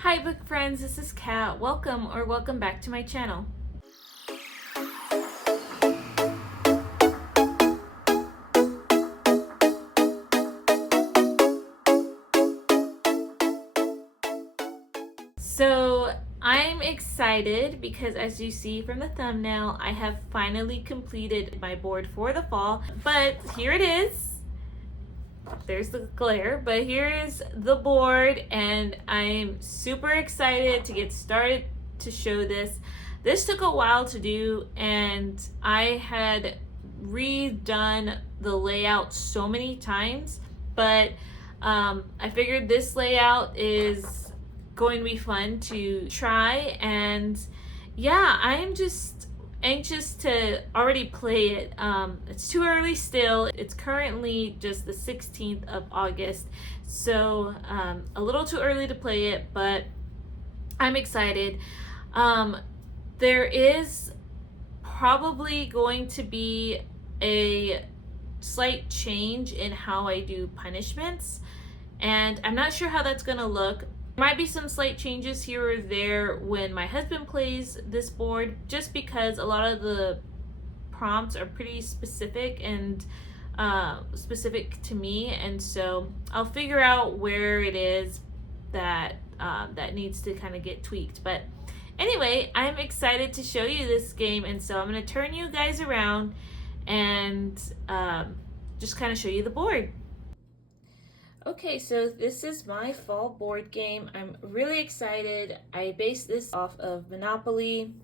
Hi book friends, this is Kat. Welcome back to my channel. So I'm excited because as you see from the thumbnail, I have finally completed my board for the fall, but here it is. There's the glare, but here is the board and I'm super excited to get started to show this. This took a while to do and I had redone the layout so many times, but I figured this layout is going to be fun to try, and yeah, I'm just anxious to already play it. It's too early still. It's currently just the 16th of August, so a little too early to play it, but I'm excited. There is probably going to be a slight change in how I do punishments, and I'm not sure how that's going to look. There might be some slight changes here or there when my husband plays this board, just because a lot of the prompts are pretty specific and specific to me, and so I'll figure out where it is that that needs to kind of get tweaked. But anyway, I'm excited to show you this game, and so I'm going to turn you guys around and just kind of show you the board. Okay, so this is my fall board game. I'm really excited. I based this off of Monopoly.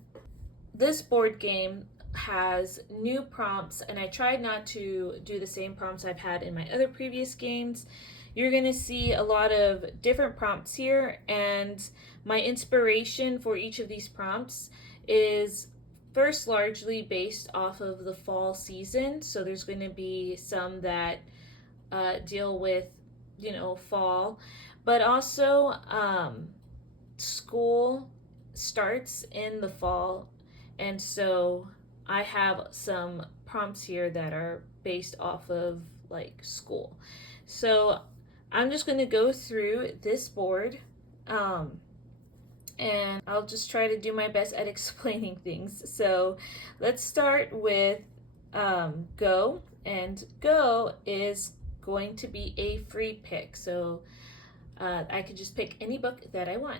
This board game has new prompts, and I tried not to do the same prompts I've had in my other previous games. You're going to see a lot of different prompts here, and my inspiration for each of these prompts is first largely based off of the fall season. So there's going to be some that deal with fall, but also school starts in the fall, and so I have some prompts here that are based off of like school. So I'm just going to go through this board, and I'll just try to do my best at explaining things. So let's start with go, and go is going to be a free pick, so I could just pick any book that I want.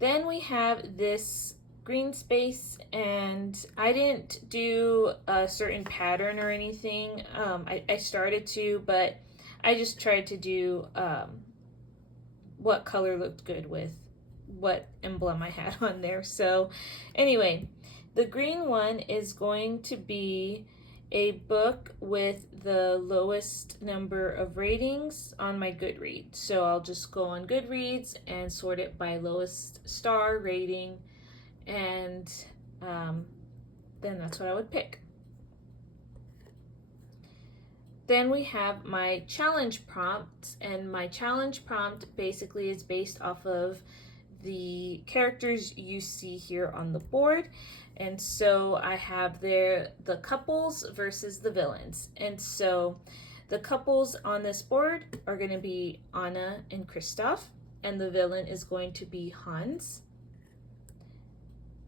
Then we have this green space, and I didn't do a certain pattern or anything. I started to, but I just tried to do what color looked good with what emblem I had on there. So anyway, the green one is going to be a book with the lowest number of ratings on my Goodreads. So I'll just go on Goodreads and sort it by lowest star rating, and then that's what I would pick. Then we have my challenge prompt, and my challenge prompt basically is based off of the characters you see here on the board. And so I have there the couples versus the villains. And so the couples on this board are going to be Anna and Kristoff, and the villain is going to be Hans.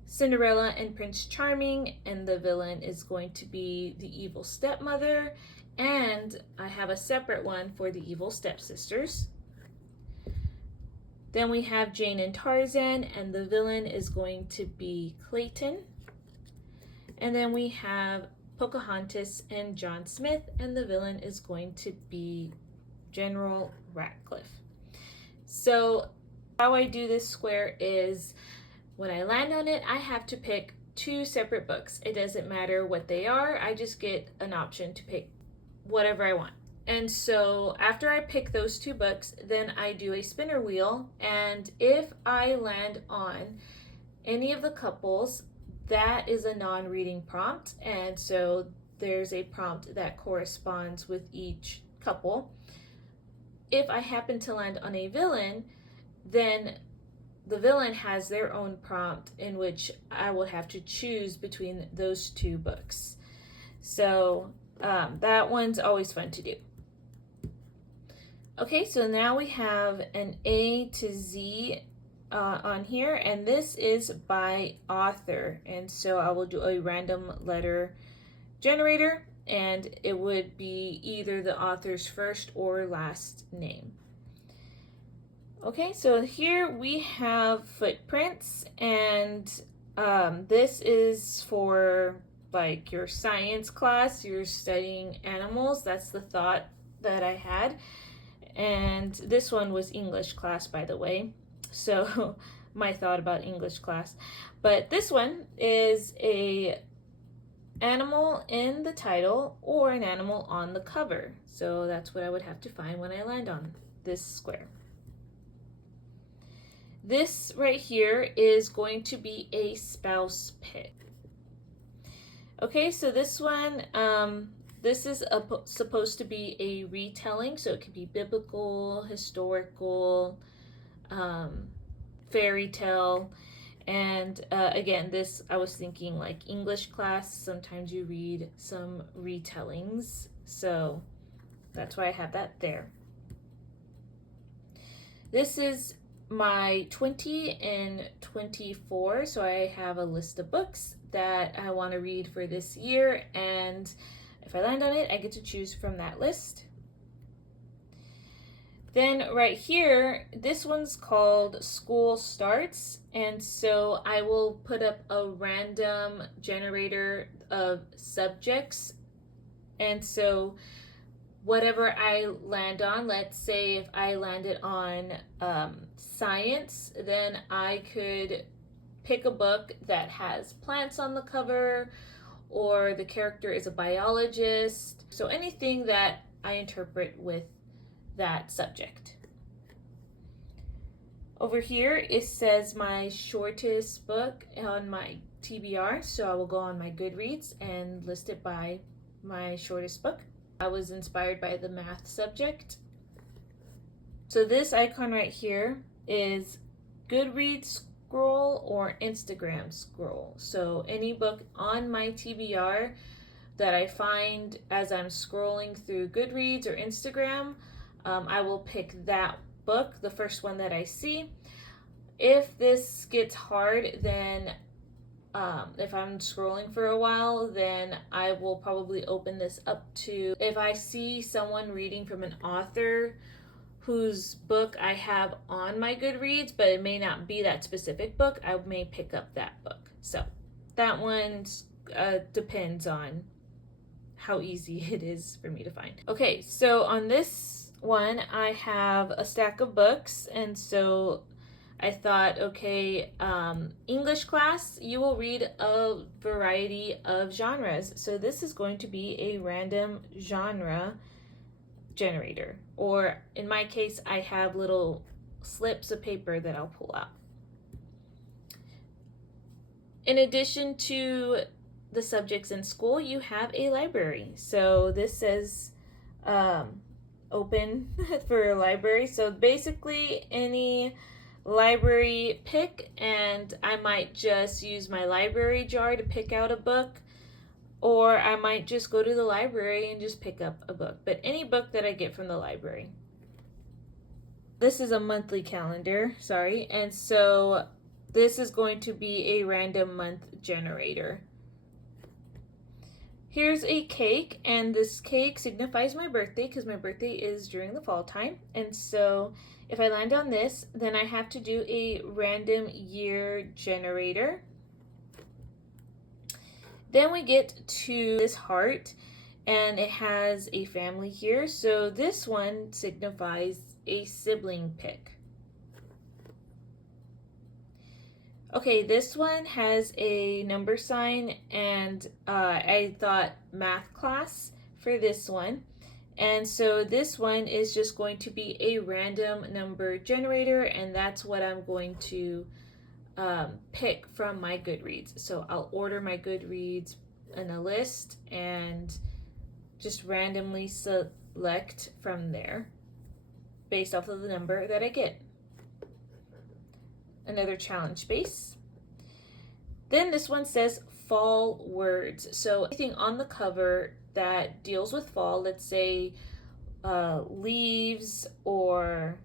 Cinderella and Prince Charming, and the villain is going to be the evil stepmother. And I have a separate one for the evil stepsisters. Then we have Jane and Tarzan, and the villain is going to be Clayton. And then we have Pocahontas and John Smith, and the villain is going to be General Ratcliffe. So how I do this square is when I land on it, I have to pick two separate books. It doesn't matter what they are. I just get an option to pick whatever I want. And so after I pick those two books, then I do a spinner wheel, and if I land on any of the couples, that is a non-reading prompt, and so there's a prompt that corresponds with each couple. If I happen to land on a villain, then the villain has their own prompt in which I will have to choose between those two books. So that one's always fun to do. Okay, so now we have an A to Z on here, and this is by author. And so I will do a random letter generator, and it would be either the author's first or last name. Okay, so here we have footprints, and this is for like your science class, you're studying animals. That's the thought that I had. And this one was English class, by the way. So my thought about English class. But this one is a animal in the title or an animal on the cover. So that's what I would have to find when I land on this square. This right here is going to be a spouse pick. Okay, so this one, this is supposed to be a retelling, so it could be biblical, historical, fairy tale. And again, this, I was thinking like English class, sometimes you read some retellings, so that's why I have that there. This is my 20 and 24, so I have a list of books that I want to read for this year, and if I land on it, I get to choose from that list. Then right here, this one's called School Starts, and so I will put up a random generator of subjects, and so whatever I land on, let's say if I landed on science, then I could pick a book that has plants on the cover, or the character is a biologist. So anything that I interpret with that subject. Over here, it says my shortest book on my TBR, so I will go on my Goodreads and list it by my shortest book. I was inspired by the math subject. So this icon right here is Goodreads scroll or Instagram scroll. So any book on my TBR that I find as I'm scrolling through Goodreads or Instagram, I will pick that book, the first one that I see. If this gets hard, then if I'm scrolling for a while, then I will probably open this up to, if I see someone reading from an author whose book I have on my Goodreads, but it may not be that specific book, I may pick up that book. So that one depends on how easy it is for me to find. Okay, so on this one, I have a stack of books, and so I thought, okay, English class, you will read a variety of genres. So this is going to be a random genre generator. Or in my case, I have little slips of paper that I'll pull out. In addition to the subjects in school, you have a library. So this says open for a library. So basically any library pick, and I might just use my library jar to pick out a book, or I might just go to the library and just pick up a book, but any book that I get from the library. This is a monthly calendar, sorry, and so this is going to be a random month generator. Here's a cake, and this cake signifies my birthday because my birthday is during the fall time, and so if I land on this, then I have to do a random year generator. Then we get to this heart, and it has a family here. So this one signifies a sibling pick. Okay, this one has a number sign, and I thought math class for this one. And so this one is just going to be a random number generator, and that's what I'm going to pick from my Goodreads. So I'll order my Goodreads in a list and just randomly select from there based off of the number that I get. Another challenge space. Then this one says fall words. So anything on the cover that deals with fall, let's say leaves or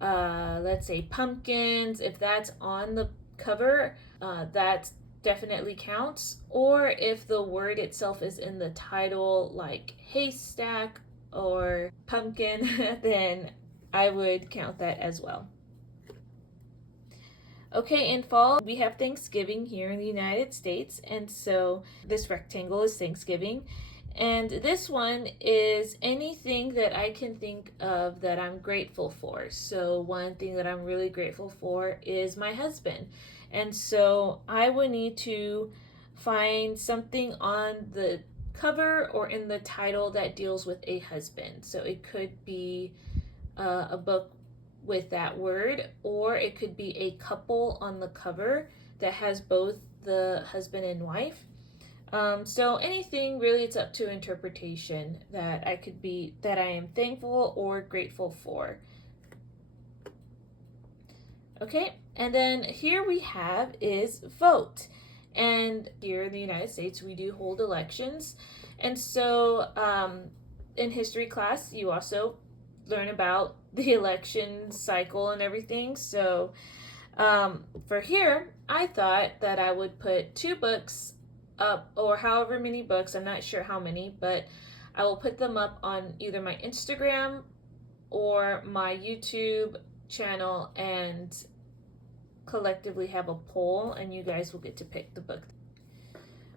let's say pumpkins, if that's on the cover, that definitely counts. Or if the word itself is in the title, like haystack or pumpkin, then I would count that as well. Okay, in fall, we have Thanksgiving here in the United States, and so this rectangle is Thanksgiving. And this one is anything that I can think of that I'm grateful for. So one thing that I'm really grateful for is my husband. And so I would need to find something on the cover or in the title that deals with a husband. So it could be a book with that word, or it could be a couple on the cover that has both the husband and wife. So anything really, it's up to interpretation that I am thankful or grateful for. Okay, and then here we have is vote. And here in the United States, we do hold elections. And so in history class, you also learn about the election cycle and everything. So for here, I thought that I would put 2 books up, or however many books, I'm not sure how many, but I will put them up on either my Instagram or my YouTube channel and collectively have a poll, and you guys will get to pick the book.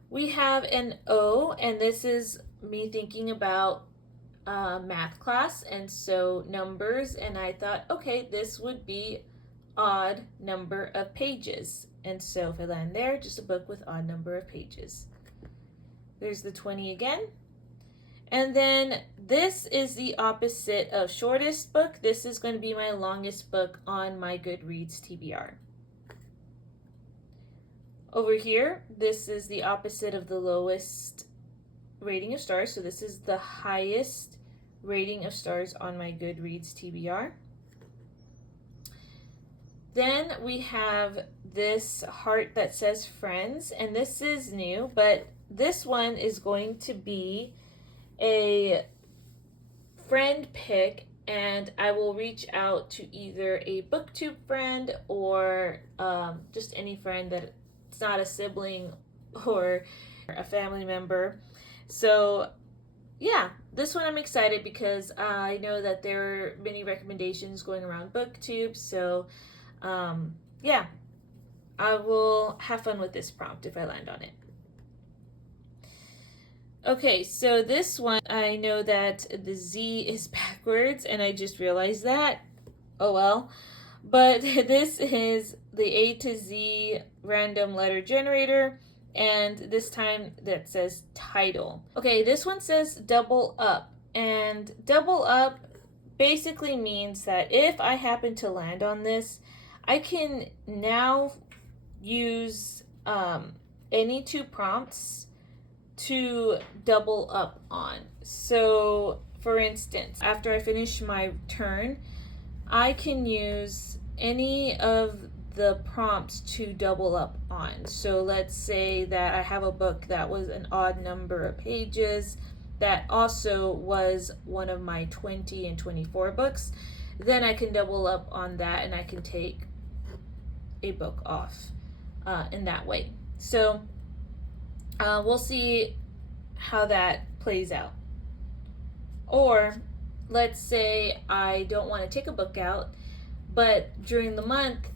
We have an O, and this is me thinking about math class, and so numbers, and I thought, okay, this would be odd number of pages. And so if I land there, just a book with odd number of pages. There's the 20 again. And then this is the opposite of shortest book. This is going to be my longest book on my Goodreads TBR. Over here, this is the opposite of the lowest rating of stars. So this is the highest rating of stars on my Goodreads TBR. Then we have this heart that says friends, and this is new, but this one is going to be a friend pick, and I will reach out to either a booktube friend or just any friend that's not a sibling or a family member. So yeah, this one I'm excited because I know that there are many recommendations going around booktube, so yeah, I will have fun with this prompt if I land on it. Okay, so this one, I know that the Z is backwards, and I just realized that. Oh well. But this is the A to Z random letter generator, and this time that says title. Okay, this one says double up, and double up basically means that if I happen to land on this, I can now use any 2 prompts to double up on. So for instance, after I finish my turn, I can use any of the prompts to double up on. So let's say that I have a book that was an odd number of pages that also was one of my 20 and 24 books. Then I can double up on that, and I can take a book off in that way. So we'll see how that plays out. Or let's say I don't want to take a book out, but during the month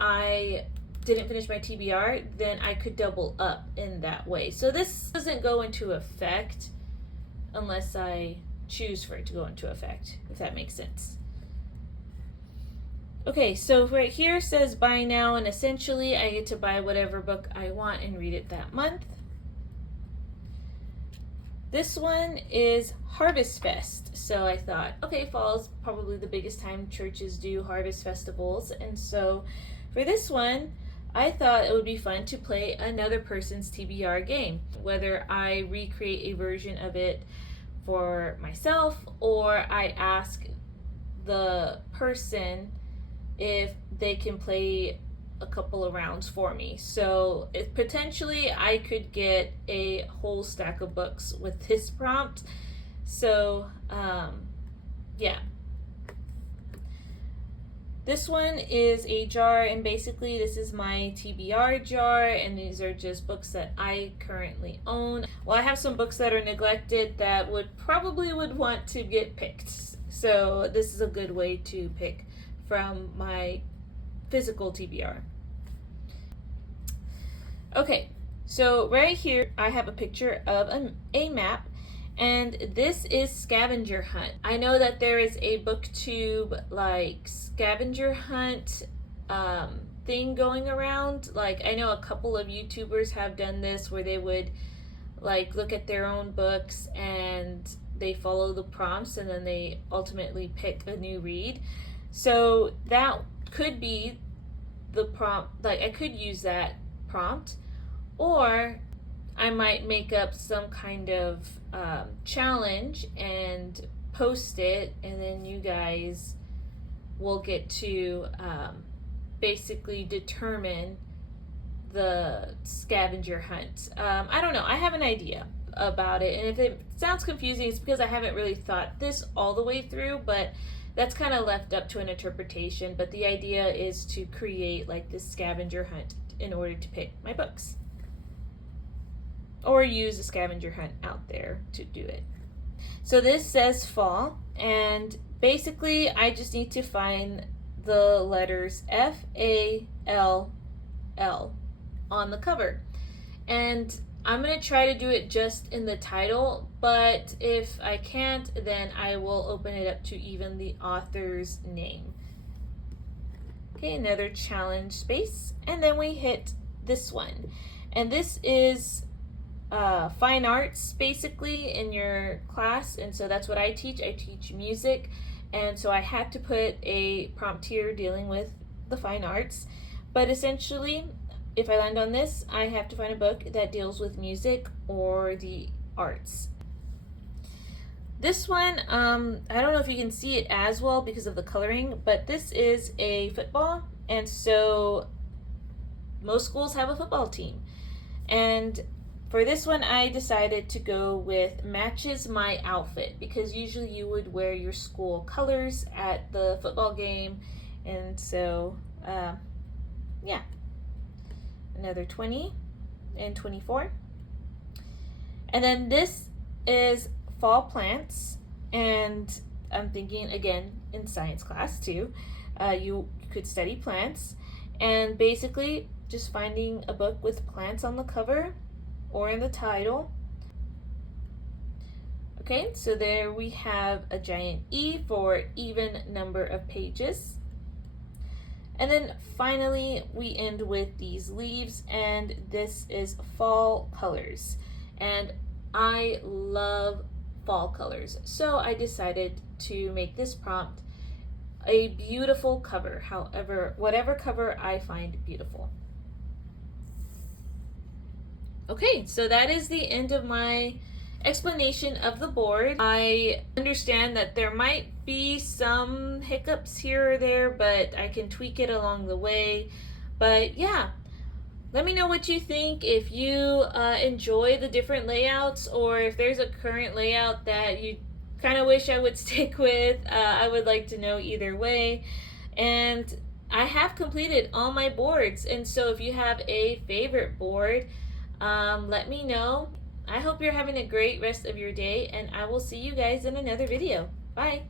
I didn't finish my TBR, then I could double up in that way. So this doesn't go into effect unless I choose for it to go into effect, if that makes sense. Okay, so right here says buy now, and essentially I get to buy whatever book I want and read it that month. This one is Harvest Fest. So I thought, okay, fall is probably the biggest time churches do harvest festivals. And so for this one, I thought it would be fun to play another person's TBR game, whether I recreate a version of it for myself or I ask the person if they can play a couple of rounds for me. So potentially I could get a whole stack of books with this prompt. So yeah. This one is a jar, and basically this is my TBR jar, and these are just books that I currently own. Well, I have some books that are neglected that would want to get picked. So this is a good way to pick from my physical TBR. Okay, so right here I have a picture of a map, and this is scavenger hunt. I know that there is a booktube like scavenger hunt thing going around. Like, I know a couple of YouTubers have done this where they would like look at their own books and they follow the prompts and then they ultimately pick a new read. So that could be the prompt. Like, I could use that prompt, or I might make up some kind of challenge and post it, and then you guys will get to basically determine the scavenger hunt. I don't know. I have an idea about it, and if it sounds confusing, it's because I haven't really thought this all the way through, but that's kind of left up to an interpretation. But the idea is to create like this scavenger hunt in order to pick my books, or use a scavenger hunt out there to do it. So this says fall, and basically I just need to find the letters F-A-L-L on the cover. And I'm going to try to do it just in the title, but if I can't, then I will open it up to even the author's name. Okay, another challenge space, and then we hit this one. And this is fine arts basically in your class, and so that's what I teach. I teach music, and so I had to put a prompt here dealing with the fine arts. But essentially, if I land on this, I have to find a book that deals with music or the arts. This one, I don't know if you can see it as well because of the coloring, but this is a football, and so most schools have a football team. And for this one, I decided to go with matches my outfit, because usually you would wear your school colors at the football game. And so, yeah, another 20 and 24. And then this is fall plants. And I'm thinking, again, in science class too, you could study plants. And basically just finding a book with plants on the cover or in the title. Okay, so there we have a giant E for even number of pages. And then finally we end with these leaves, and this is fall colors. And I love fall colors, so I decided to make this prompt a beautiful cover, whatever cover I find beautiful. Okay, so that is the end of my explanation of the board. I understand that there might be some hiccups here or there, but I can tweak it along the way. But yeah, let me know what you think, if you enjoy the different layouts, or if there's a current layout that you kind of wish I would stick with. I would like to know either way. And I have completed all my boards, and so if you have a favorite board, let me know. I hope you're having a great rest of your day, and I will see you guys in another video. Bye.